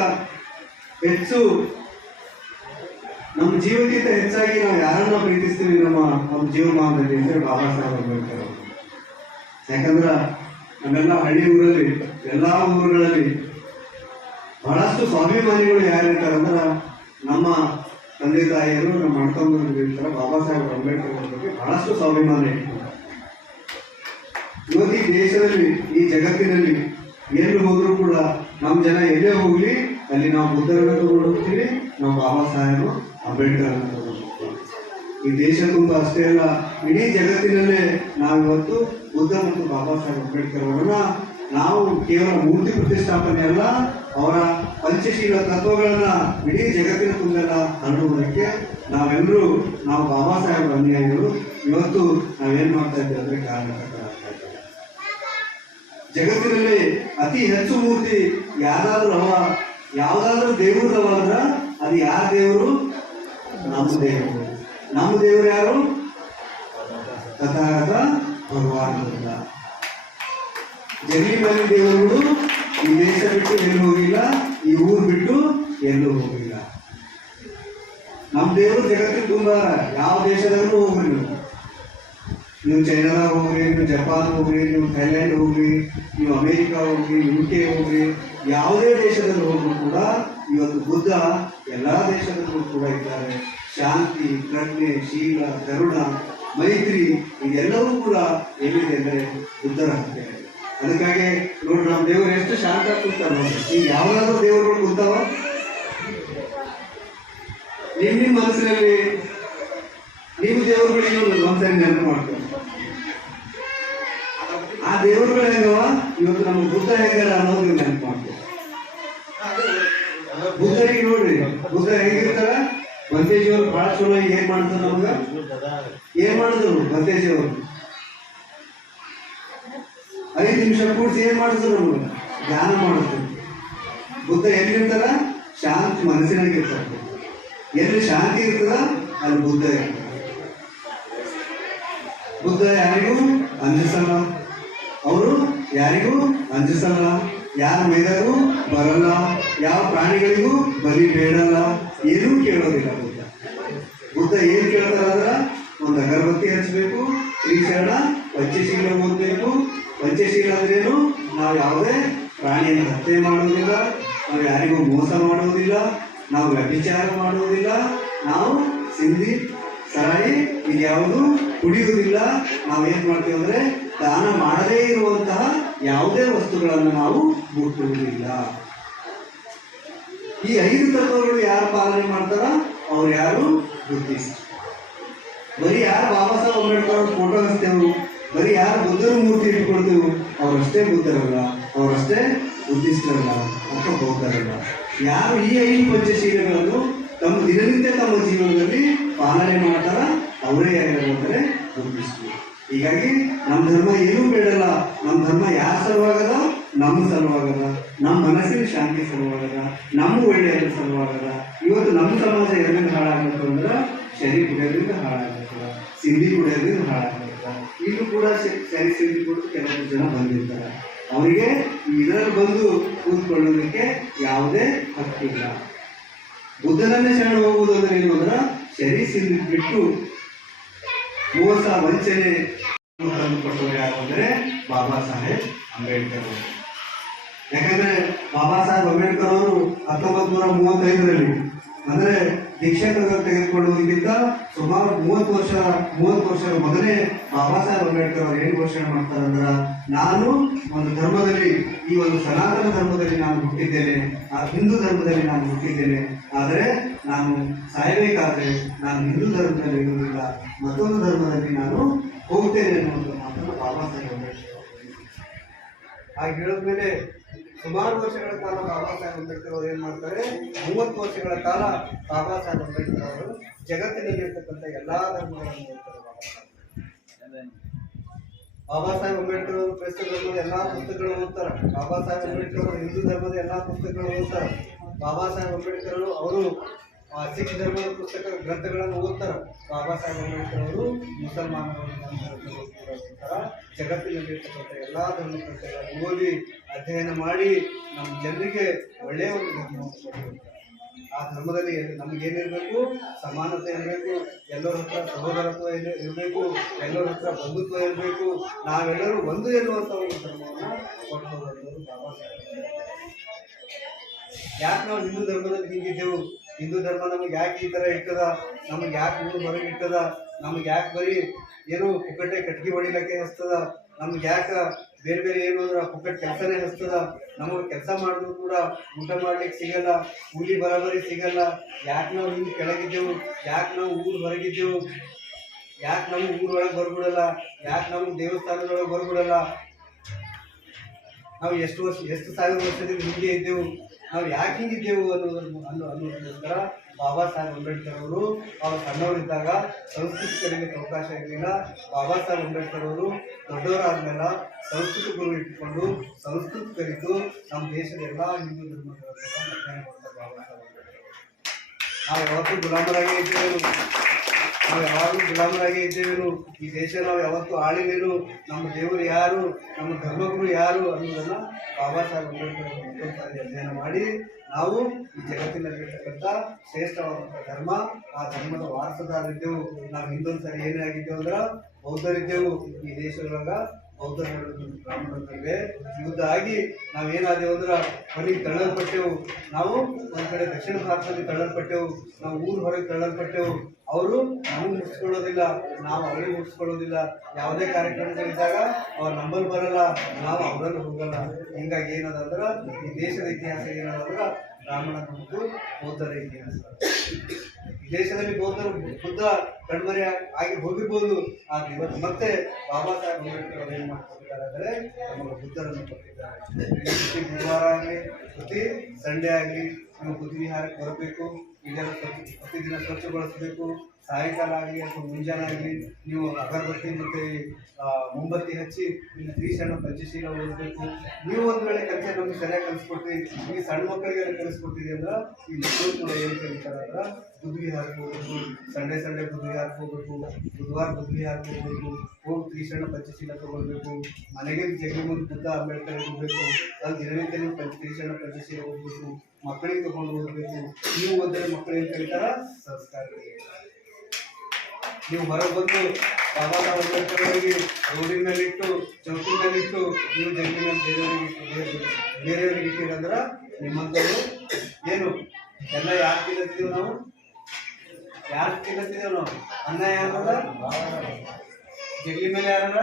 ಹೆಚ್ಚು, ನಮ್ಮ ಜೀವಕ್ಕಿಂತ ಹೆಚ್ಚಾಗಿ ನಾವು ಯಾರನ್ನ ಪ್ರೀತಿಸ್ತೀವಿ ನಮ್ಮ ಜೀವಮಾನದಲ್ಲಿ ಅಂದರೆ ಬಾಬಾ ಸಾಹೇಬ್ ಅಂಬೇಡ್ಕರ್ ಅವರು. ಯಾಕಂದ್ರೆ ನಮ್ಮೆಲ್ಲ ಹಳ್ಳಿ ಊರಲ್ಲಿ, ಎಲ್ಲ ಊರುಗಳಲ್ಲಿ ಬಹಳಷ್ಟು ಸ್ವಾಭಿಮಾನಿಗಳು ಯಾರಿರ್ತಾರೆ ಅಂದ್ರೆ ನಮ್ಮ ತಂದೆ ತಾಯಿಯರು, ನಮ್ಮ ಅಣ್ತಮ್ಮರು ಇರ್ತಾರೆ. ಬಾಬಾ ಸಾಹೇಬ್ ಅಂಬೇಡ್ಕರ್ ಅವರ ಬಗ್ಗೆ ಬಹಳಷ್ಟು ಸ್ವಾಭಿಮಾನ ಇರ್ತಾರೆ. ಇವತ್ತು ಈ ದೇಶದಲ್ಲಿ, ಈ ಜಗತ್ತಿನಲ್ಲಿ ಎಲ್ಲಿ ಹೋದ್ರೂ ಕೂಡ ನಮ್ಮ ಜನ ಎಲ್ಲೇ ಹೋಗ್ಲಿ ಅಲ್ಲಿ ನಾವು ಬುದ್ಧರನ್ನ ತಗೊಂಡು ಹೋಗ್ತೀವಿ, ನಾವು ಬಾಬಾ ಸಾಹೇಬ್ ಅಂಬೇಡ್ಕರ್ ಅನ್ನ ತಗೊಂಡು ಹೋಗ್ತೀವಿ. ಈ ದೇಶ ತುಂಬ ಅಷ್ಟೇ ಅಲ್ಲ, ಇಡೀ ಜಗತ್ತಿನಲ್ಲೇ ನಾವಿವತ್ತು ಬುದ್ಧ ಮತ್ತು ಬಾಬಾ ಸಾಹೇಬ್ ಅಂಬೇಡ್ಕರ್ ಅವರನ್ನ ನಾವು ಕೇವಲ ಮೂರ್ತಿ ಪ್ರತಿಷ್ಠಾಪನೆ ಅಲ್ಲ, ಅವರ ಪಂಚಶೀಲ ತತ್ವಗಳನ್ನ ಇಡೀ ಜಗತ್ತಿನ ತುಂಬೆಲ್ಲ ಹರಡುವುದಕ್ಕೆ ನಾವು ಬಾಬಾ ಸಾಹೇಬ್ ಅನುಯಾಯಿಗಳು ಇವತ್ತು ನಾವೇನ್ ಮಾಡ್ತಾ ಇದ್ದೇವೆ ಅಂದ್ರೆ ಕಾರಣಕರ್ತರಾಗ್ತಾ ಇದ್ದೇವೆ. ಜಗತ್ತಿನಲ್ಲಿ ಅತಿ ಹೆಚ್ಚು ಮೂರ್ತಿ ಯಾವ್ದಾದ್ರೂ ದೇವ್ರದವ ಅಂದ್ರ ಅದು ಯಾರ ದೇವರು? ನಮ್ಮ ದೇವರು. ನಮ್ಮ ದೇವರು ಯಾರು? ತಥಾಗತ ಭಗವಾನ್ ಬುದ್ಧ. ಜಗಲಿ ಮೇಲೆ ದೇವರುಗಳು ಈ ದೇಶ ಬಿಟ್ಟು ಎಲ್ಲೂ ಹೋಗಿಲ್ಲ, ಈ ಊರು ಬಿಟ್ಟು ಎಲ್ಲೂ ಹೋಗಿಲ್ಲ. ನಮ್ಮ ದೇವರು ಜಗತ್ತಿನ ತುಂಬ, ಯಾವ ದೇಶದಲ್ಲೂ ಹೋಗ್ರಿ ನೀವು ಚೈನಾದಾಗ ಹೋಗ್ರಿ, ನೀವು ಜಪಾನ್ ಹೋಗ್ರಿ, ನೀವು ಥೈಲ್ಯಾಂಡ್ ಹೋಗ್ರಿ, ನೀವು ಅಮೇರಿಕಾ ಹೋಗ್ರಿ, UK ಹೋಗ್ರಿ, ಯಾವುದೇ ದೇಶದಲ್ಲಿ ಹೋದ್ರು ಕೂಡ ಇವತ್ತು ಬುದ್ಧ ಎಲ್ಲ ದೇಶದಲ್ಲೂ ಕೂಡ ಇದ್ದಾರೆ. ಶಾಂತಿ, ಪ್ರಜ್ಞೆ, ಶೀಲ, ಕರುಣ, ಮೈತ್ರಿ ಇದೆಲ್ಲವೂ ಕೂಡ ಎಲ್ಲಿದೆ ಅಂದರೆ ಬುದ್ಧರ ಹತ್ತಿರ. ಅದಕ್ಕಾಗಿ ನೋಡ್ರಿ, ನಮ್ಮ ದೇವರು ಎಷ್ಟು ಶಾಂತ ಕೂತಾರ ನೋಡಿ. ಈಗ ಯಾವ್ದಾದ್ರು ದೇವರುಗಳು ಕೂತಾವ ನಿಮ್ಮ ಮನಸ್ಸಿನಲ್ಲಿ, ನೀವು ದೇವರುಗಳಿಗೆ ಒಂದ್ಸರಿ ನೆನಪು ಮಾಡ್ತೀವಿ. ಆ ದೇವರುಗಳು ಹೆಂಗವ, ಇವತ್ತು ನಮ್ಮ ಬುದ್ಧ ಹೆಂಗಾರ ಅನ್ನೋದು ನೆನಪು ಮಾಡ್ತೀವಿ. ಬುದ್ಧರಿಗೆ ನೋಡ್ರಿ, ಬುದ್ಧ ಹೆಂಗಿರ್ತಾರ. ಭಂತೇಜಿಯವರು ಬಹಳ ಚಲೋ ಏನ್ ಮಾಡ್ತಾರೆ ನಮಗ, ಏನ್ ಮಾಡಿದ್ರು ಭಂತೇಜಿಯವರು 5 ನಿಮಿಷ ಕೂಡಿಸಿ ಏನ್ ಮಾಡಿದ್ರು ನಮ್ಗೆ ಧ್ಯಾನ ಮಾಡಿದ್ರು. ಬುದ್ಧ ಎಲ್ಲಿರ್ತಾರ? ಶಾಂತಿ ಮನಸ್ಸಿನಾಗ ಇರ್ತಾರೆ. ಎಲ್ಲಿ ಶಾಂತಿ ಇರ್ತದ ಅಲ್ಲಿ ಬುದ್ಧ ಇರ್ತಾರೆ. ಬುದ್ಧ ಯಾರಿಗೂ ಅಂಜಿಸಲ್ಲ, ಅವರು ಯಾರಿಗೂ ಅಂಜಿಸಲ್ಲ, ಯಾರ ಮೇಲೆಗೂ ಬರಲ್ಲ, ಯಾವ ಪ್ರಾಣಿಗಳಿಗೂ ಬಲಿ ಬೇಡಲ್ಲ, ಏನೂ ಕೇಳೋದಿಲ್ಲ. ಬುದ್ಧ ಏನ್ ಕೇಳ್ತಾರಂದ್ರ ಒಂದು ಅಗರಬತ್ತಿ ಹಚ್ಚಬೇಕು, ಶ್ರೀಶರಣ ಪಂಚಶೀಲ ಓದಬೇಕು. ಪಂಚಶೀಲ ಅಂದ್ರೇನು? ನಾವು ಯಾವುದೇ ಪ್ರಾಣಿಯನ್ನು ಹತ್ಯೆ ಮಾಡುವುದಿಲ್ಲ, ನಾವು ಯಾರಿಗೂ ಮೋಸ ಮಾಡುವುದಿಲ್ಲ, ನಾವು ವ್ಯಭಿಚಾರ ಮಾಡುವುದಿಲ್ಲ, ನಾವು ಸಿಂಧಿ ಸರಾಯಿ ಇದ್ಯಾವುದು ಕುಡಿಯುವುದಿಲ್ಲ. ನಾವೇನ್ ಮಾಡ್ತೀವಿ ಅಂದ್ರೆ ದಾನ ಮಾಡದೇ ಇರುವಂತಹ ಯಾವುದೇ ವಸ್ತುಗಳನ್ನು ನಾವು ಮುಟ್ಟುವುದಿಲ್ಲ. ಈ 5 ತತ್ವಗಳು ಯಾರು ಪಾಲನೆ ಮಾಡ್ತಾರ ಅವ್ರು ಯಾರು? ಬುದ್ಧಿಸ್ಟ್. ಬರೀ ಯಾರು ಬಾಬಾ ಸಾಹೇಬ್ ಅಂಬೇಡ್ಕರ್ ಅವ್ರ ಫೋಟೋ ಹಚ್ತೇವೆ, ಬರೀ ಯಾರು ಬುದ್ಧರ ಮೂರ್ತಿ ಇಟ್ಕೊಂಡು ಅವರಷ್ಟೇ ಬುದ್ಧರಲ್ಲ, ಅವರಷ್ಟೇ ಬುದ್ಧಿಸ್ಟರಲ್ಲ ಅಥವಾ ಬೌದ್ಧರಲ್ಲ. ಯಾರು ಈ 5 ಪಂಚಶೀಲಗಳನ್ನು ತಮ್ಮ ದಿನನಿತ್ಯ ತಮ್ಮ ಜೀವನದಲ್ಲಿ ಪಾಲನೆ ಮಾಡ್ತಾರ ಅವರೇ ಯಾರು ಅಂದರೆ ಬುದ್ಧಿಸ್ಟರು. ಹೀಗಾಗಿ ನಮ್ಮ ಧರ್ಮ ಏನೂ ಬೇಡಲ್ಲ. ನಮ್ಮ ಧರ್ಮ ಯಾರ ಸಲುವಾಗದ? ನಮ್ಮ ಸಲುವಾಗದ, ನಮ್ಮ ಮನಸ್ಸಿನ ಶಾಂತಿ ಸಲುವಾಗದ, ನಮ್ಮ ಒಳ್ಳೆಯದ ಸಲುವಾಗದ. ಇವತ್ತು ನಮ್ಮ ಸಮಾಜ ಎದರಿಂದ ಹಾಳಾಗುತ್ತೆ ಅಂದ್ರೆ ಶರೀರ ಕುಡಿಯೋದ್ರಿಂದ ಹಾಳಾಗುತ್ತದ, ಸಿಂಧಿ ಕುಡಿಯೋದ್ರಿಂದ ಹಾಳಾಗುತ್ತ. ಇಲ್ಲೂ ಕೂಡ ಸರಿ ಸಿಂಧಿ ಕುಡಿದು ಕೆಲವು ಜನ ಬಂದಿರ್ತಾರೆ. ಅವರಿಗೆ ಇದರಲ್ಲಿ ಬಂದು ಕೂತ್ಕೊಳ್ಳೋದಕ್ಕೆ ಯಾವುದೇ ಹಕ್ಕಿಲ್ಲ. ಬುದ್ಧನನ್ನೇ ಶರಣ ಹೋಗುವುದು ಅಂದ್ರೆ ಏನು ಅಂದ್ರೆ ಶರೀರ ಸಿಂಧಿ ಬಿಟ್ಟು ಮೋಸ ವಂಚನೆ ಕೊಟ್ಟವರು ಯಾರು ಅಂದರೆ ಬಾಬಾ ಸಾಹೇಬ್ ಅಂಬೇಡ್ಕರ್ ಅವರು. ಯಾಕಂದ್ರೆ ಬಾಬಾ ಸಾಹೇಬ್ ಅಂಬೇಡ್ಕರ್ ಅವರು 1935ರಲ್ಲಿ ಅಂದ್ರೆ ದೀಕ್ಷಾ ತೆಗೆದುಕೊಳ್ಳುವುದಕ್ಕಿಂತ ಸುಮಾರು 30 ವರ್ಷದ ಮೊದಲೇ ಬಾಬಾ ಸಾಹೇಬ್ ಅಂಬೇಡ್ಕರ್ ಅವರು ಏನು ಘೋಷಣೆ ಮಾಡ್ತಾರೆ ಅಂದ್ರೆ, ನಾನು ಒಂದು ಧರ್ಮದಲ್ಲಿ, ಈ ಒಂದು ಸನಾತನ ಧರ್ಮದಲ್ಲಿ ನಾನು ಹುಟ್ಟಿದ್ದೇನೆ, ಆ ಹಿಂದೂ ಧರ್ಮದಲ್ಲಿ ನಾನು ಹುಟ್ಟಿದ್ದೇನೆ. ಆದರೆ ನಾನು ಸಾಯಬೇಕಾದ್ರೆ ನಾನು ಹಿಂದೂ ಧರ್ಮದಲ್ಲಿ ಇರುವುದಿಲ್ಲ, ಮತ್ತೊಂದು ಧರ್ಮದಲ್ಲಿ ನಾನು ಹೋಗ್ತೇನೆ ಅನ್ನುವಂಥ ಮಾತನ್ನು ಬಾಬಾ ಸಾಹೇಬ್ ಅಂಬೇಡ್ಕರ್ ಹಾಗೆ ಹೇಳಿದ್ಮೇಲೆ ಸುಮಾರು ವರ್ಷಗಳ ಕಾಲ ಬಾಬಾ ಸಾಹೇಬ್ ಅಂಬೇಡ್ಕರ್ ಅವರು ಏನು ಮಾಡ್ತಾರೆ, 30 ವರ್ಷಗಳ ಕಾಲ ಬಾಬಾ ಸಾಹೇಬ್ ಅಂಬೇಡ್ಕರ್ ಅವರು ಜಗತ್ತಿನಲ್ಲಿರ್ತಕ್ಕಂಥ ಎಲ್ಲ ಧರ್ಮಗಳನ್ನು ಓದ್ತಾರೆ. ಬಾಬಾ ಸಾಹೇಬ್ ಅಂಬೇಡ್ಕರ್ ಅವರು ಕ್ರೈಸ್ತ ಧರ್ಮದ ಎಲ್ಲ ಪುಸ್ತಕಗಳು ಓದ್ತಾರೆ. ಬಾಬಾ ಸಾಹೇಬ್ ಅಂಬೇಡ್ಕರ್ ಅವರು ಹಿಂದೂ ಧರ್ಮದ ಎಲ್ಲ ಪುಸ್ತಕಗಳು ಓದ್ತಾರೆ. ಬಾಬಾ ಸಾಹೇಬ್ ಅಂಬೇಡ್ಕರ್ ಅವರು ಸಿಖ್ ಧರ್ಮದ ಗ್ರಂಥಗಳನ್ನು ಓದ್ತಾರೆ. ಬಾಬಾ ಸಾಹೇಬ್ ಅಂಬೇಡ್ಕರ್ ಅವರು ಮುಸಲ್ಮಾನರ ಜಗತ್ತಿನಲ್ಲಿರ್ತಕ್ಕಂಥ ಎಲ್ಲ ಧರ್ಮ ಗ್ರಂಥಗಳನ್ನು ಓದಿ ಅಧ್ಯಯನ ಮಾಡಿ ನಮ್ಮ ಜನರಿಗೆ ಒಳ್ಳೆಯ ಒಂದು ಧರ್ಮವನ್ನು ಕೊಟ್ಟಿರ್ತಾರೆ. ಆ ಧರ್ಮದಲ್ಲಿ ನಮಗೇನಿರಬೇಕು? ಸಮಾನತೆ ಇರಬೇಕು, ಎಲ್ಲರ ಹತ್ರ ಸಹೋದರತ್ವ ಇರಬೇಕು, ಎಲ್ಲರ ಹತ್ರ ಬಂಧುತ್ವ ಇರಬೇಕು, ನಾವೆಲ್ಲರೂ ಒಂದು ಎನ್ನುವಂಥ ಒಂದು ಧರ್ಮವನ್ನು ಕೊಟ್ಟವರು ಬಾಬಾ ಸಾಹೇಬ್. ಯಾಕೆ ನಾವು ಹಿಂದೂ ಧರ್ಮದಲ್ಲಿ ಹೀಗಿದ್ದೆವು? ಹಿಂದೂ ಧರ್ಮ ನಮಗೆ ಯಾಕೆ ಈ ಥರ ಇರ್ತದ? ನಮಗೆ ಯಾಕೆ ಊರು ಹೊರಗೆ ಇರ್ತದ? ನಮ್ಗೆ ಯಾಕೆ ಬರೀ ಏನು ಪುಕ್ಕಟ್ಟೆ ಕಟ್ಗೆ ಹೊಡಿಲಿಕ್ಕೆ ಹಸ್ತದ? ನಮ್ಗೆ ಯಾಕೆ ಬೇರೆ ಬೇರೆ ಏನು ಅಂದ್ರೆ ಪುಕ್ಕಟ್ ಕೆಲಸನೇ ಹಸ್ತದ? ನಮಗೆ ಕೆಲಸ ಮಾಡಿದ್ರು ಕೂಡ ಊಟ ಮಾಡ್ಲಿಕ್ಕೆ ಸಿಗಲ್ಲ, ಕೂಲಿ ಬರಾಬರಿ ಸಿಗಲ್ಲ. ಯಾಕೆ ನಾವು ಹಿಂಗೆ ಕೆಳಗಿದ್ದೆವು? ಯಾಕೆ ನಾವು ಊರು ಹೊರಗಿದ್ದೆವು? ಯಾಕೆ ನಮ್ಗೆ ಊರೊಳಗೆ ಬರ್ಬಿಡಲ್ಲ? ಯಾಕೆ ನಮ್ಗೆ ದೇವಸ್ಥಾನದೊಳಗೆ ಬರ್ಬಿಡಲ್ಲ? ನಾವು ಎಷ್ಟು ಸಾವಿರ ವರ್ಷದಿಂದ ಹಿಂಗೆ ಇದ್ದೆವು, ನಾವು ಯಾಕೆ ಹಿಂಗಿದ್ದೆವು ಅನ್ನೋದಕ್ಕೋಸ್ಕರ ಬಾಬಾ ಸಾಹೇಬ್ ಅಂಬೇಡ್ಕರ್ ಅವರು ಸಣ್ಣವರಿದ್ದಾಗ ಸಂಸ್ಕೃತಿ ಕಲಿಯಲಿಕ್ಕೆ ಅವಕಾಶ ಇರಲಿಲ್ಲ. ಬಾಬಾ ಸಾಹೇಬ್ ಅಂಬೇಡ್ಕರ್ ಅವರು ದೊಡ್ಡವರಾದ್ಮೇಲೆ ಸಂಸ್ಕೃತಿ ಗುರು ಇಟ್ಟುಕೊಂಡು ಸಂಸ್ಕೃತಿ ಕಲಿತು ನಮ್ಮ ದೇಶದ ಎಲ್ಲ ಹಿಂದೂ ಧರ್ಮಗಳ ಅಧ್ಯಯನ ಮಾಡ್ತಾರೆ ಬಾಬಾ ಸಾಹೇಬ್ ಅಂಬೇಡ್ಕರ್. ನಾವು ಯಾವತ್ತೂ ಗುಲಾಮರಾಗೇ ಇದ್ದೇವೇನು? ನಾವು ಯಾವಾಗಲೂ ಗುಲಾಮರಾಗೇ ಇದ್ದೇವೇನು? ಈ ದೇಶ ನಾವು ಯಾವತ್ತೂ ಆಳಿವೇನು? ನಮ್ಮ ದೇವರು ಯಾರು, ನಮ್ಮ ಧರ್ಮಗುರು ಯಾರು ಅನ್ನೋದನ್ನು ಬಾಬಾ ಸಾಹೇಬ್ ಅಂಬೇಡ್ಕರ್ ಮತ್ತೊಂದು ಸಾರಿ ಅಧ್ಯಯನ ಮಾಡಿ ನಾವು ಈ ಜಗತ್ತಿನಲ್ಲಿರ್ತಕ್ಕಂಥ ಶ್ರೇಷ್ಠವಾದಂಥ ಧರ್ಮ, ಆ ಧರ್ಮದ ವಾರಸದಾರಿದ್ದೆವು. ನಾವು ಹಿಂದೊಂದು ಸಾರಿ ಏನೇ ಆಗಿದ್ದೆವು ಅಂದ್ರೆ ಬೌದ್ಧರಿದ್ದೆವು. ಈ ದೇಶದೊಳಗ ಬೌದ್ಧರು ಬ್ರಾಹ್ಮಣರಿವೆ ಯುದ್ಧ ಆಗಿ ನಾವೇನಾದೆವು ಅಂದ್ರೆ ಹೊರಗೆ ತಳ್ಳಲ್ಪಟ್ಟೆವು. ನಾವು ಒಂದು ಕಡೆ ದಕ್ಷಿಣ ಭಾರತದಲ್ಲಿ ತಳ್ಳಲ್ಪಟ್ಟೆವು, ನಾವು ಊರು ಹೊರಗೆ ತಳ್ಳಲ್ಪಟ್ಟೆವು. ಅವರು ನಮಗೆ ಮುಗಿಸ್ಕೊಳ್ಳೋದಿಲ್ಲ, ನಾವು ಅವರಿಗೆ ಮುಗಿಸ್ಕೊಳ್ಳೋದಿಲ್ಲ. ಯಾವುದೇ ಕಾರ್ಯಕ್ರಮಗಳಿದ್ದಾಗ ಅವ್ರು ನಂಬಲ್ಲಿ ಬರಲ್ಲ, ನಾವು ಅವರಲ್ಲಿ ಹೋಗಲ್ಲ. ಹಿಂಗಾಗಿ ಏನದ ಅಂದ್ರೆ ಈ ದೇಶದ ಇತಿಹಾಸ ಏನದಂದ್ರೆ ಬ್ರಾಹ್ಮಣ ಮತ್ತು ಬೌದ್ಧರ ಇತಿಹಾಸ. ಈ ದೇಶದಲ್ಲಿ ಬುದ್ಧ ಕಣ್ಮರೆ ಆಗಿ ಹೋಗಿರ್ಬೋದು, ಆದ್ರೆ ಇವತ್ತು ಮತ್ತೆ ಬಾಬಾ ಸಾಹೇಬ್ ಅಂಬೇಡ್ಕರ್ ಅವರು ಏನು ಮಾಡ್ಕೊಟ್ಟಿದ್ದಾರೆ ಅಂದರೆ ನಮಗೆ ಬುದ್ಧರನ್ನು ಕೊಟ್ಟಿದ್ದಾರೆ. ಪ್ರತಿ ಗುರುವಾರ ಆಗಲಿ, ಪ್ರತಿ ಸಂಡೇ ಆಗಲಿ ನೀವು ಬುದ್ಧ ವಿಹಾರಕ್ಕೆ ಬರಬೇಕು. ಇದೆಲ್ಲ ಪ್ರತಿದಿನ ಸ್ವಚ್ಛಗೊಳಿಸಬೇಕು. ಸಾಯಂಕಾಲ ಆಗಲಿ ಅಥವಾ ಮುಂಜಾನೆ ಆಗಲಿ ನೀವು ಅಗರಬತ್ತಿ ಮತ್ತು ಮೊಂಬತ್ತಿ ಹಚ್ಚಿ ಇಲ್ಲಿ ಶ್ರೀಶರಣ ಪಂಚಶೀಲ ಓದಬೇಕು. ನೀವು ಒಂದು ವೇಳೆ ಕಲಿಸಿ ನಮಗೆ ಸರಿಯಾಗಿ ಕಲಿಸ್ಕೊಡ್ತೀವಿ, ಈ ಸಣ್ಣ ಮಕ್ಕಳಿಗೆ ಕಲಿಸ್ಕೊಡ್ತೀವಿ ಅಂದ್ರೆ ಈ ಮಕ್ಕಳು ಕೂಡ ಏನು ಕಲಿತಾರೆ ಅಂದ್ರೆ ಬುದ್ಧ ವಿಹಾರಕ್ಕೆ ಹೋಗ್ಬೇಕು. ಸಂಡೇ ಬುದ್ಧ ವಿಹಾರಕ್ಕೆ ಹೋಗ್ಬೇಕು, ಬುಧವಾರ ಬುದ್ಧ ವಿಹಾರಕ್ಕೆ ಹೋಗ್ಬೇಕು, ಹೋಗಿ ಶ್ರೀಶರಣ ಪಂಚಶೀಲ ತಗೊಳ್ಬೇಕು. ಮನೆಗೆ ಜಗ್ಗಿ ಮುಂದೆ ಬುದ್ಧ ಅಂಬೇಡ್ಕರ್ ಹೋಗ್ಬೇಕು. ಅಲ್ಲಿ ದಿನನಿತ್ಯ ನೀವು ಶ್ರೀಶರಣ ಪಂಚಶೀಲ ಹೋಗ್ಬೇಕು, ಮಕ್ಕಳಿಗೆ ತಗೊಂಡು ಹೋಗ್ಬೇಕು. ನೀವು ಓದಿದ್ರೆ ಮಕ್ಕಳು ಏನು ಕಲಿತಾರ? ಸಂಸ್ಕಾರಗಳಿಗೆ. ನೀವು ಹೊರಗೆ ಬಂದು ಬಾಬಾ ಸಾಹೇಬ್ ಅಂಬೇಡ್ಕರ್ ಅವರಿಗೆ ರೋಡಿನ ಮೇಲೆ ಇಟ್ಟು, ಚೌಕಿ ಮೇಲೆ ಇಟ್ಟು ನೀವು ಜಗ್ಗಿ ಮೇಲೆ ಬೇರೆಯವ್ರಿಗೆ ಇಟ್ಟಿರಂದ್ರೆ ನಿಮ್ಮಂಥವ್ರು ಏನು ಎಲ್ಲ ಯಾರು ತಿನ್ನತ್ತೀವಿ ನಾವು? ಯಾರು ತಿನ್ನತ್ತಿದ್ದೇವೆ ನಾವು? ಅನ್ನ ಯಾರದ? ಜಗ್ಲಿ ಮೇಲೆ ಯಾರ?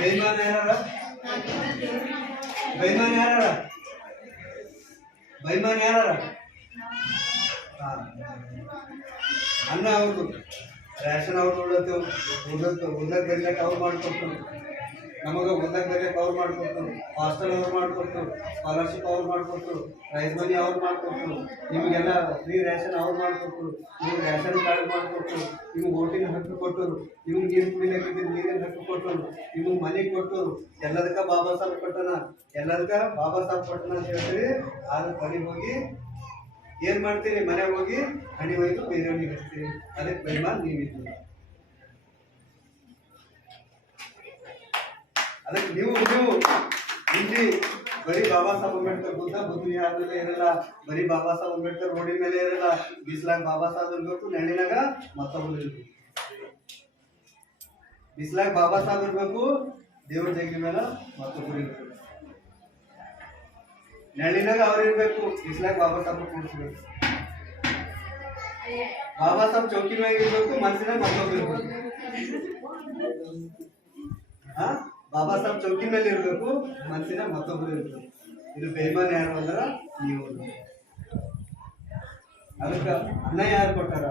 ಬೇಯ್ಮಾನ ಯಾರ? ಬೈಮಾನ್ ಯಾರ? ಬೈಮಾನ್ ಯಾರ? ಅನ್ನ ಅವ್ರದ್ದು. ರೇಷನ್ ಅವ್ರು ನೋಡತ್ತೇವೆ, ಓದಕ್ಕೆ ಬರ್ಲಿಕ್ಕೆ ಅವ್ರು ಮಾಡಿಕೊಟ್ರು, ನಮಗೆ ಓದಕ್ಕೆ ಬರ್ಲಿಕ್ಕೆ ಅವ್ರು ಮಾಡಿಕೊಟ್ರು, ಹಾಸ್ಟೆಲ್ ಅವ್ರು ಮಾಡಿಕೊಟ್ರು, ಸ್ಕಾಲರ್ಶಿಪ್ ಅವ್ರು ಮಾಡಿಕೊಟ್ರು, ಪ್ರೈಸ್ ಮನಿ ಅವ್ರು ಮಾಡಿಕೊಟ್ರು, ನಿಮಗೆಲ್ಲ ಫ್ರೀ ರೇಷನ್ ಅವ್ರು ಮಾಡಿಕೊಟ್ರು, ನಿಮ್ಗೆ ರೇಷನ್ ಕಾರ್ಡ್ ಮಾಡಿಕೊಟ್ರು, ನಿಮ್ಗೆ ಓಟಿನ ಹಕ್ಕು ಕೊಟ್ಟರು, ನಿಮ್ಗೆ ನೀರು ಕುಡಿಲಿಕ್ಕೆ ನೀರಿನ ಹಕ್ಕು ಕೊಟ್ಟರು, ನಿಮ್ಗೆ ಮನೆ ಕೊಟ್ಟರು. ಎಲ್ಲದಕ್ಕ ಬಾಬಾ ಸಾಹೇಬ್ ಕೊಟ್ಟನ, ಎಲ್ಲದಕ್ಕ ಬಾಬಾ ಸಾಹೇಬ್ ಕೊಟ್ಟನ ಅಂತ ಹೇಳ್ತೀರಿ. ಆದ್ರೆ ಮನೆಗೆ ಹೋಗಿ ಏನ್ ಮಾಡ್ತೀರಿ? ಮನೆಗೆ ಹೋಗಿ ಹಣಿ ಒಯ್ದು ಬೇರೆಯವ್ರಿಗೆ ಹಚ್ತೀರಿ. ಅದಕ್ಕೆ ಬೇಮಾನ್ ನೀವಿದ್ದು. ಅದಕ್ಕೆ ನೀವು ಇಲ್ಲಿ ಬರೀ ಬಾಬಾ ಸಾಹೇಬ್ ಅಂಬೇಡ್ಕರ್ ಬುದ್ಧ ವಿಹಾರ ಮೇಲೆ ಇರಲ್ಲ, ಬರೀ ಬಾಬಾ ಸಾಹೇಬ್ ಅಂಬೇಡ್ಕರ್ ರೋಡಿನ ಮೇಲೆ ಇರಲ್ಲ. ಬಿಸ್ಲಾಗ ಬಾಬಾ ಸಾಹೇಬ್ ಇರ್ಬೇಕು, ನೆರಳಿನಾಗ ಮತ್ತೊಬ್ಬರು ಇರ್ಬೇಕು. ಬಿಸ್ಲಾಗ ಬಾಬಾ ಸಾಹೇಬ್ ಇರ್ಬೇಕು, ದೇವ್ರ ಜಗ್ಗಿ ಮೇಲೆ ಮತ್ತೊಬ್ಬರು ಇರ್ಬೇಕು. ನೆರಳಿನಾಗ ಅವ್ರು ಇರ್ಬೇಕು, ಬಿಸ್ಲಾಗ ಬಾಬಾ ಸಾಹೇಬ್ ಕೂಡಿಸ್ಬೇಕು. ಬಾಬಾ ಸಾಹೇಬ್ ಚೌಕಿ ಮ್ಯಾಗ ಇರ್ಬೇಕು, ಮನಸ್ಸಿನಾಗ ಮತ್ತೊಬ್ಬರು ಇರ್ಬೇಕು. ಬಾಬಾ ಸಾಹೇಬ್ ಚೌಕಿ ಮೇಲೆ ಇರ್ಬೇಕು, ಮನಸ್ಸಿನ ಮತ್ತೊಬ್ಬರು ಇರ್ಬೇಕು. ಇದು ಬೇಮಾನ್ ಯಾರು ಅಂದ್ರ ನೀವು. ಅದಕ್ಕೆ ಅನ್ನ ಯಾರು ಕೊಟ್ಟಾರ?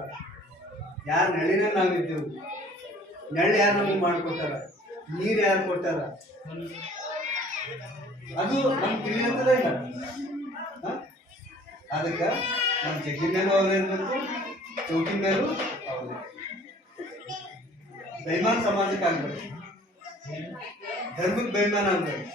ಯಾರು ನೆರಳಿನ ನಾವಿದ್ದೇವು. ನೆರಳು ಯಾರು ನಮಗೆ ಮಾಡಿಕೊಟ್ಟಾರ? ನೀರು ಯಾರು ಕೊಟ್ಟಾರ? ಅದು ನಮ್ಗೆ ತಿಳಿಯತ್ತದ ಇಲ್ಲ. ಅದಕ್ಕೆ ನಮ್ಮ ಜಗ್ಗಿ ಮೇಲೂ ಅವ್ರು ಇರ್ಬೇಕು, ಚೌಕಿ ಮೇಲೂ ಅವ್ರು. ಬೇಮಾನ್ ಸಮಾಜಕ್ಕೆ ಆಗ್ಬೇಕು, ಧರ್ಮಕ್ಕೆ ಬೇಮಾನ ಆಗ್ಬೇಕು.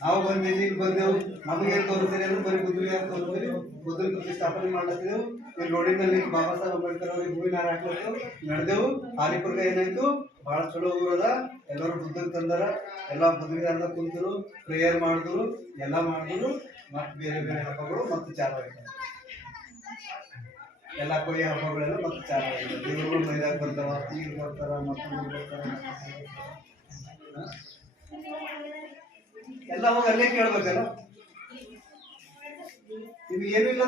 ನಾವು ಬಂದು ಬೇದಿಗೆ ಬಂದೆವು, ನಮಗೇನು ತೋರಿಸ್ತೀರಿ ಅಂದ್ರೆ ಬರೀ ಬುದ್ಧಿಗೆ ಯಾರು ತೋರಿಸ್ತೀರಿ, ಬುದ್ಧನ ಪ್ರತಿಷ್ಠಾಪನೆ ಮಾಡ್ಲತ್ತಿದ್ದೆವು. ಇಲ್ಲಿ ರೋಡಿನಲ್ಲಿ ಬಾಬಾ ಸಾಹೇಬ್ ಅಂಬೇಡ್ಕರ್ ಅವ್ರಿಗೆ ಹೂವಿನ ಹಾರ ಹಾಕ್ಲತ್ತೇವು, ನಡೆದೆವು. ಹಾಲಿಪುರ್ಗ ಏನಾಯ್ತು, ಭಾಳ ಚಲೋ ಊರದ. ಎಲ್ಲರೂ ಬುದ್ಧಗೆ ತಂದಾರ, ಎಲ್ಲ ಬುದ್ಧಿಗೆ ಅರ್ಧ ಕುಂತರು, ಪ್ರೇಯರ್ ಮಾಡಿದ್ರು, ಎಲ್ಲ ಮಾಡಿದ್ರು. ಮತ್ತೆ ಬೇರೆ ಬೇರೆ ಹಬ್ಬಗಳು ಮತ್ತೆ ಚಾಲು ಆಯ್ತು. ಎಲ್ಲ ಕೊಯ್ಯ ಹಬ್ಬಗಳೆಲ್ಲ ಮತ್ತೆ ಚಾಲು ಆಯ್ತು. ದೇವರುಗಳು ಮೈದಾಗ ಬರ್ತಾವ, ನೀರು ಬರ್ತಾರ, ಮಕ್ಕಳು ಬರ್ತಾರ, ಎಲ್ಲ ಹೋಗಿ ಅಲ್ಲೇ ಕೇಳ್ಬೇಕಲ್ಲ. ನಿಮ್ಗೆ ಏನಿಲ್ಲ